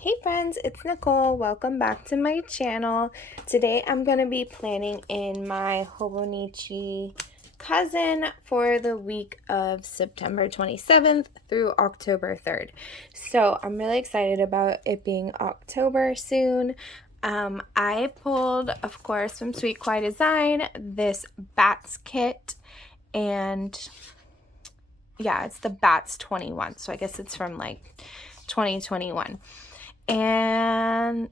Hey friends, it's Nicole. Welcome back to my channel. Today I'm going to be planning in my Hobonichi Cousin for the week of September 27th through October 3rd. So I'm really excited about it being October soon. I pulled, of course, from Sweet Kawaii Design this Bats kit, and yeah, it's the Bats 21. So I guess it's from like 2021. And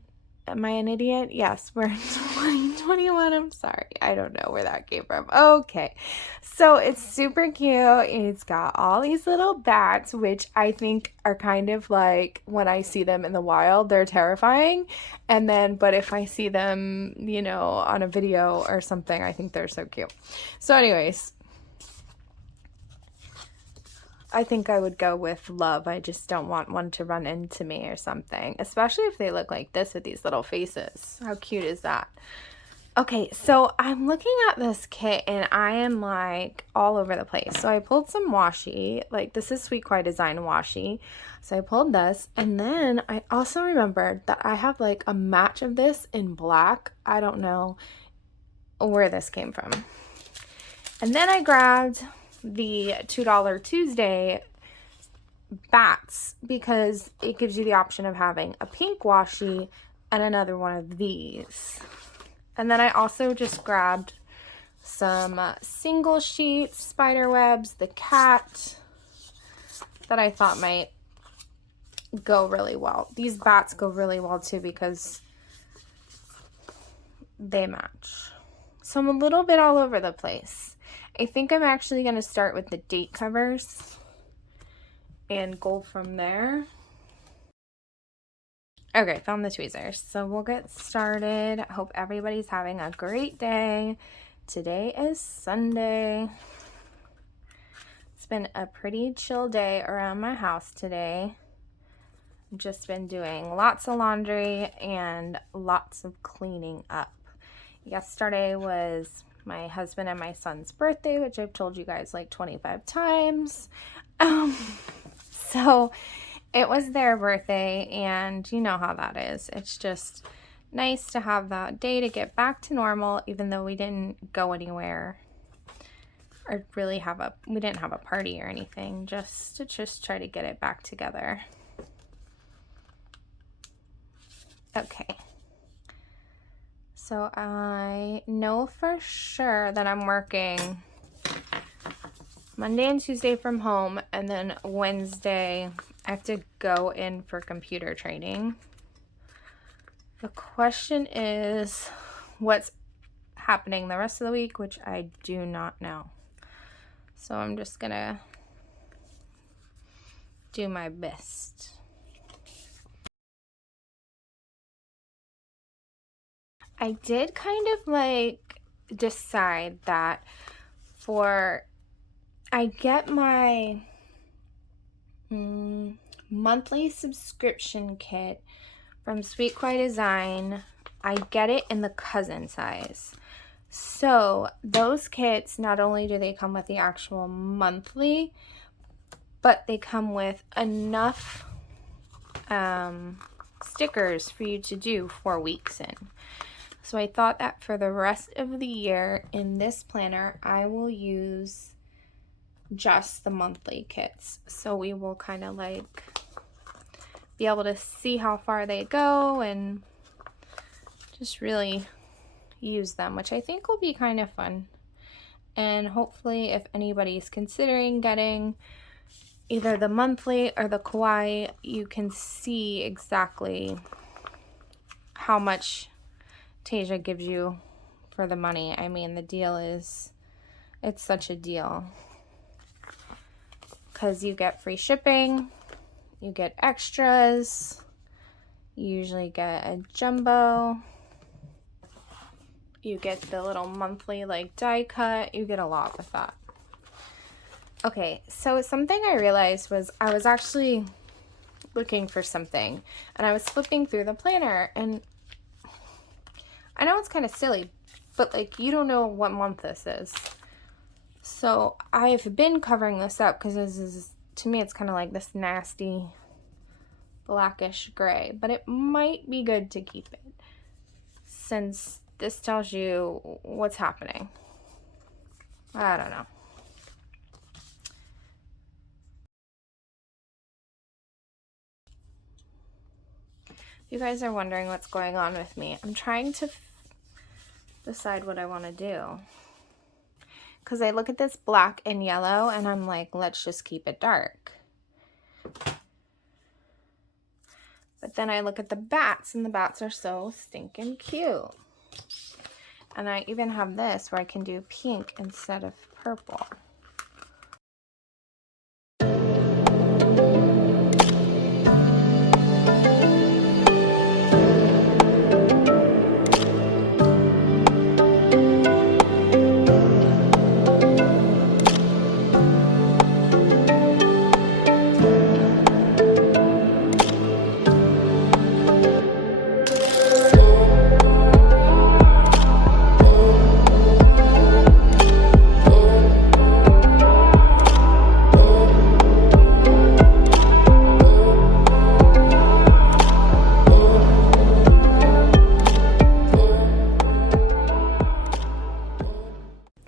am I an idiot? Yes, we're in 2021. I'm sorry. I don't know where that came from. Okay. So it's super cute. It's got all these little bats, which I think are kind of like when I see them in the wild, they're terrifying. But if I see them, on a video or something, I think they're so cute. So anyways, I think I would go with love. I just don't want one to run into me or something, especially if they look like this with these little faces. How cute is that? Okay, so I'm looking at this kit and I am like all over the place. So I pulled some washi, like this is Sweet Kawaii Design washi. So I pulled this, and then I also remembered that I have like a match of this in black. I don't know where this came from. And then I grabbed the $2 Tuesday bats because it gives you the option of having a pink washi and another one of these. And then I also just grabbed some single sheet spider webs, the cat, that I thought might go really well. These bats go really well too because they match. So I'm a little bit all over the place. I think I'm actually going to start with the date covers and go from there. Okay, found the tweezers. So we'll get started. I hope everybody's having a great day. Today is Sunday. It's been a pretty chill day around my house today. I've just been doing lots of laundry and lots of cleaning up. Yesterday was my husband and my son's birthday, which I've told you guys like 25 times. So it was their birthday, and you know how that is. It's just nice to have that day to get back to normal, even though we didn't go anywhere or really we didn't have a party or anything, just to try to get it back together. Okay. So I know for sure that I'm working Monday and Tuesday from home, and then Wednesday I have to go in for computer training. The question is what's happening the rest of the week, which I do not know. So I'm just gonna do my best. I did kind of like decide that I get my monthly subscription kit from Sweet Kawaii Design. I get it in the cousin size. So those kits, not only do they come with the actual monthly, but they come with enough stickers for you to do 4 weeks in. So I thought that for the rest of the year in this planner, I will use just the monthly kits. So we will kind of like be able to see how far they go and just really use them, which I think will be kind of fun. And hopefully if anybody's considering getting either the monthly or the kawaii, you can see exactly how much Tasia gives you for the money. I mean, the deal is, it's such a deal because you get free shipping, you get extras, you usually get a jumbo, you get the little monthly like die cut, you get a lot with that. Okay, so something I realized was I was actually looking for something and I was flipping through the planner, and I know it's kind of silly, but like you don't know what month this is. So I've been covering this up because this is, to me, it's kind of like this nasty blackish gray, but it might be good to keep it since this tells you what's happening. I don't know. You guys are wondering what's going on with me. I'm trying to decide what I want to do. Because I look at this black and yellow and I'm like, let's just keep it dark. But then I look at the bats and the bats are so stinking cute. And I even have this where I can do pink instead of purple.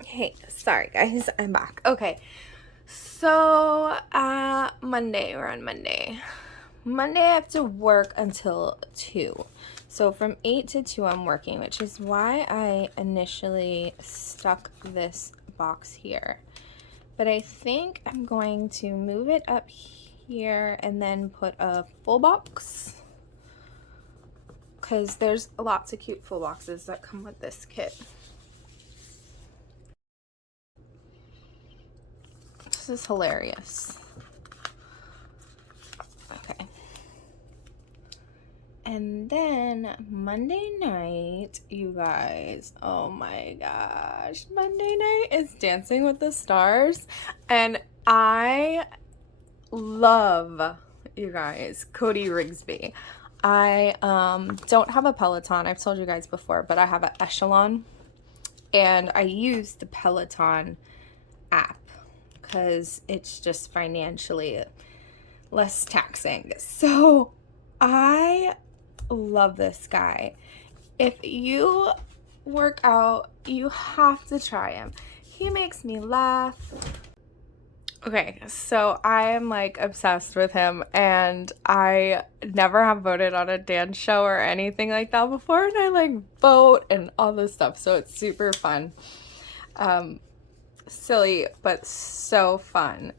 Hey, sorry guys, I'm back. Okay, so Monday, we're on Monday. Monday I have to work until 2. So from 8 to 2 I'm working, which is why I initially stuck this box here. But I think I'm going to move it up here and then put a full box, because there's lots of cute full boxes that come with this kit. This is hilarious. Okay. And then Monday night, you guys, oh my gosh, Monday night is Dancing with the Stars. And I love, you guys, Cody Rigsby. I don't have a Peloton, I've told you guys before, but I have an Echelon. And I use the Peloton app because it's just financially less taxing. So I love this guy. If you work out, you have to try him. He makes me laugh. Okay, so I am like obsessed with him, and I never have voted on a dance show or anything like that before, and I like vote and all this stuff, so it's super fun. Silly, but so fun.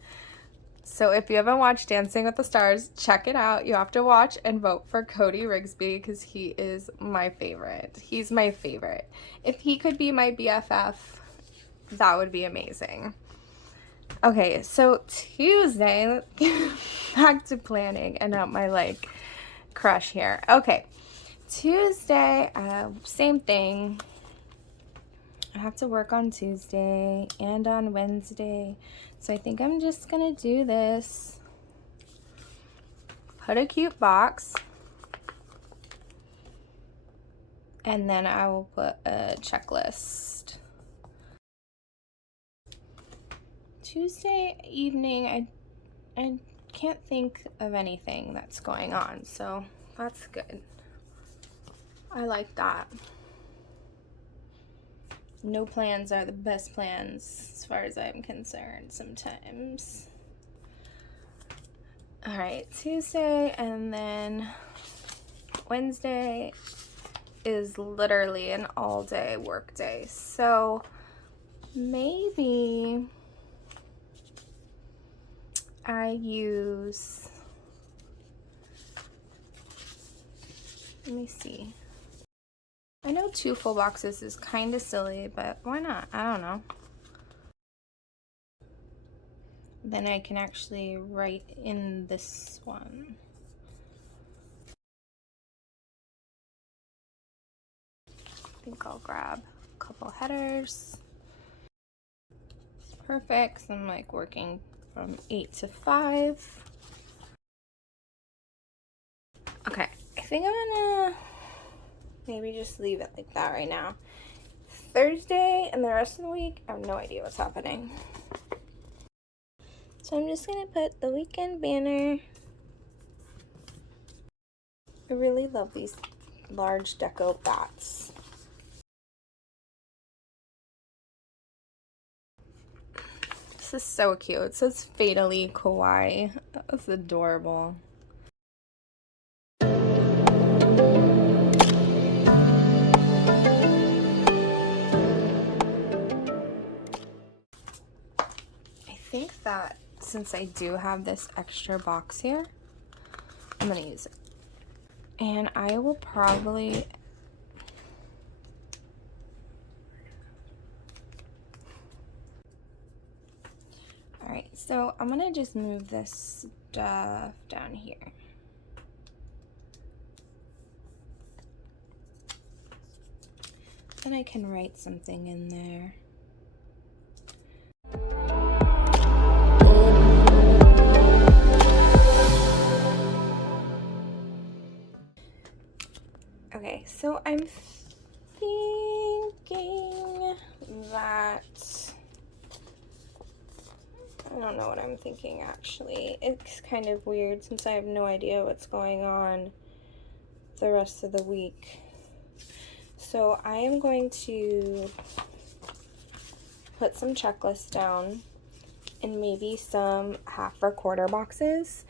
So if you haven't watched Dancing with the Stars, check it out. You have to watch and vote for Cody Rigsby because he is my favorite. He's my favorite. If he could be my BFF, that would be amazing. Okay, so Tuesday, let's get back to planning and not my like crush here. Okay, Tuesday, same thing. I have to work on Tuesday and on Wednesday, so I think I'm just gonna do this. Put a cute box, and then I will put a checklist. Tuesday evening, I can't think of anything that's going on, so that's good. I like that. No plans are the best plans as far as I'm concerned sometimes. All right, Tuesday, and then Wednesday is literally an all-day work day. So maybe I use, let me see. I know 2 full boxes is kind of silly, but why not? I don't know. Then I can actually write in this one. I think I'll grab a couple headers. Perfect, so I'm like working from 8 to 5. Okay, I think I'm gonna maybe just leave it like that right now. Thursday and the rest of the week, I have no idea what's happening. So I'm just gonna put the weekend banner I really love these large deco bats. This is so cute. It says Fatally Kawaii. That's adorable. I think that since I do have this extra box here, I'm gonna use it. And I will probably Alright, so I'm gonna just move this stuff down here. And I can write something in there. Okay, so I'm thinking that, I don't know what I'm thinking actually. It's kind of weird since I have no idea what's going on the rest of the week. So I am going to put some checklists down and maybe some half or quarter boxes,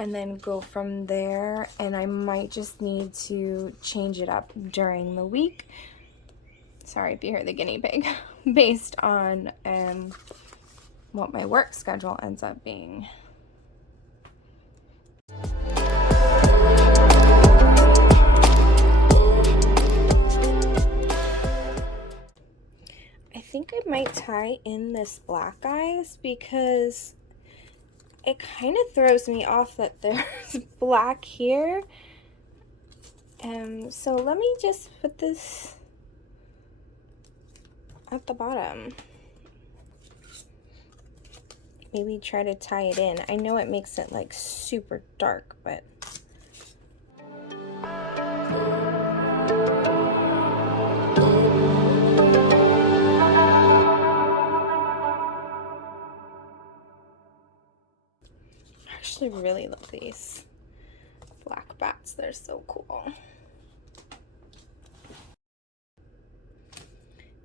and then go from there. And I might just need to change it up during the week. Sorry if you hear the guinea pig. Based on what my work schedule ends up being. I think I might tie in this black eyes because it kind of throws me off that there's black here. So let me just put this at the bottom. Maybe try to tie it in. I know it makes it like super dark, but I actually really love these black bats. They're so cool.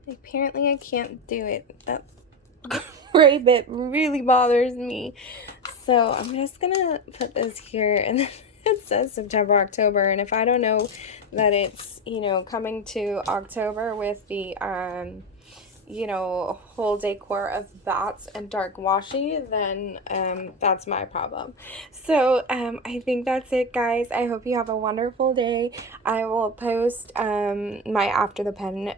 Apparently I can't do it. That gray bit really bothers me. So I'm just gonna put this here, and then it says September, October, and if I don't know that it's, you know, coming to October with the you know, whole decor of bats and dark washi, then that's my problem. So I think that's it, guys. I hope you have a wonderful day. I will post my after the pen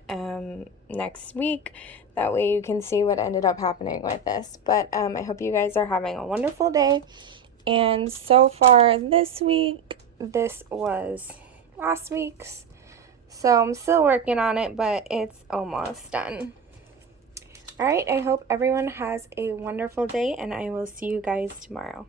next week. That way you can see what ended up happening with this. But I hope you guys are having a wonderful day. And so far this week, this was last week's. So I'm still working on it, but it's almost done. Alright, I hope everyone has a wonderful day, and I will see you guys tomorrow.